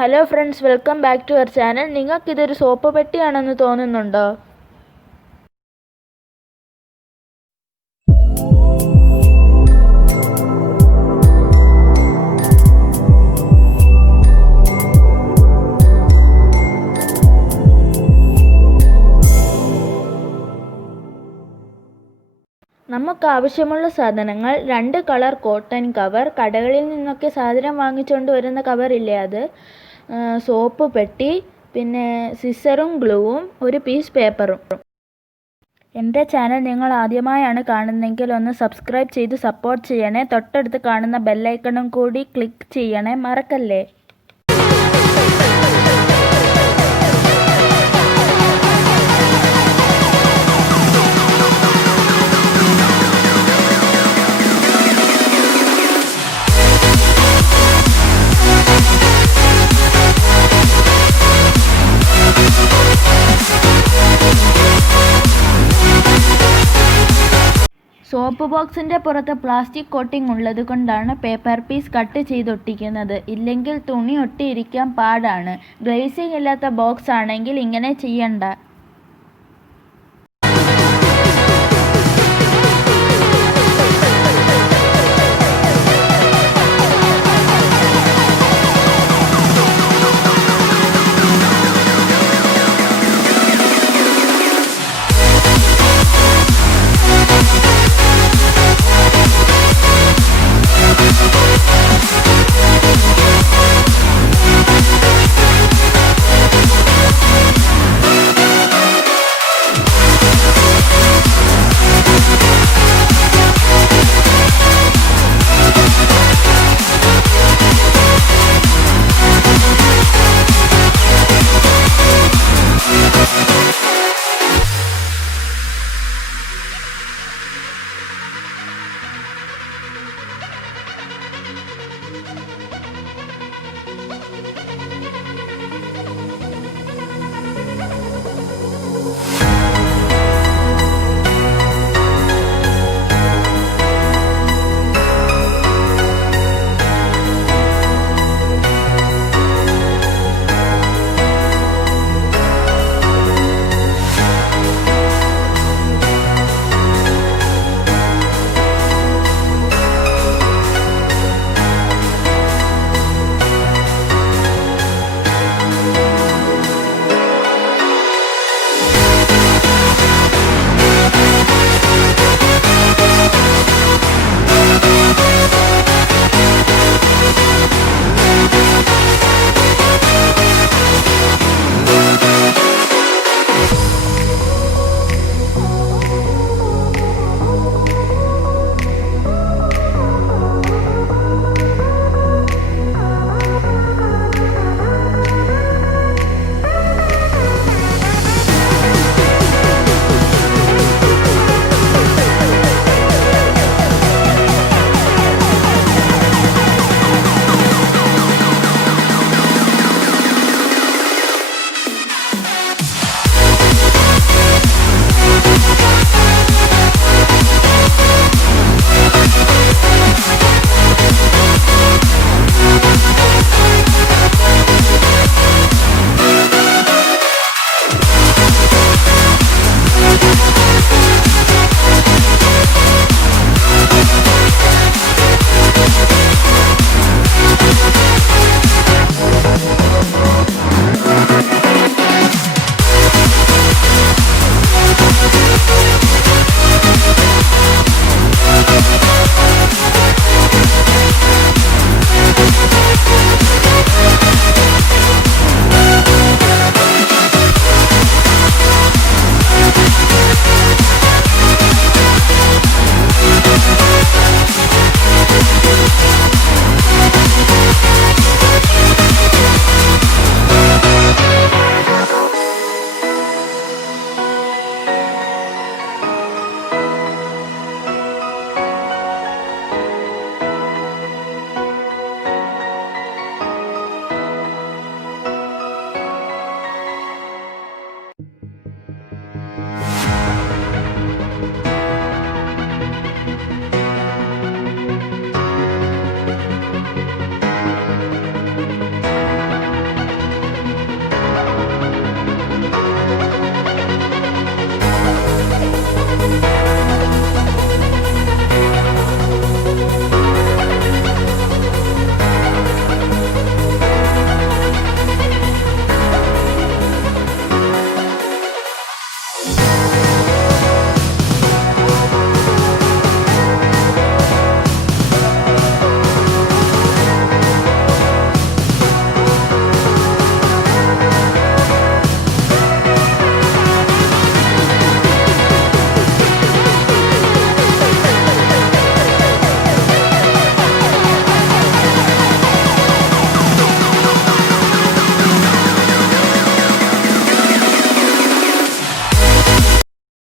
Hello friends, welcome back to our channel. നിങ്ങൾക്കിതൊരു soap പെട്ടിയാണെന്ന് തോന്നുന്നുണ്ടോ? നമുക്ക് ആവശ്യമുള്ള സാധനങ്ങൾ: 2 കളർ കോട്ടൺ കവർ, കടകളിൽ നിന്നൊക്കെ സാധനം വാങ്ങിച്ചുകൊണ്ട് വരുന്ന കവറില്ലേ അത്, സോപ്പ് പെട്ടി, പിന്നെ സിസറും ഗ്ലൂവും, ഒരു പീസ് പേപ്പറും. എൻ്റെ ചാനൽ നിങ്ങൾ ആദ്യമായാണ് കാണുന്നതെങ്കിൽ ഒന്ന് സബ്സ്ക്രൈബ് ചെയ്ത് സപ്പോർട്ട് ചെയ്യണേ. തൊട്ടടുത്ത് കാണുന്ന ബെല്ലൈക്കണും കൂടി ക്ലിക്ക് ചെയ്യണേ, മറക്കല്ലേ. സോപ്പ് ബോക്സിൻ്റെ പുറത്ത് പ്ലാസ്റ്റിക് കോട്ടിംഗ് ഉള്ളത് കൊണ്ടാണ് പേപ്പർ പീസ് കട്ട് ചെയ്തൊട്ടിക്കുന്നത്. ഇല്ലെങ്കിൽ തുണി ഒട്ടിയിരിക്കാൻ പാടാണ്. ഗ്ലേസിംഗ് ഇല്ലാത്ത ബോക്സ് ആണെങ്കിൽ ഇങ്ങനെ ചെയ്യണ്ട.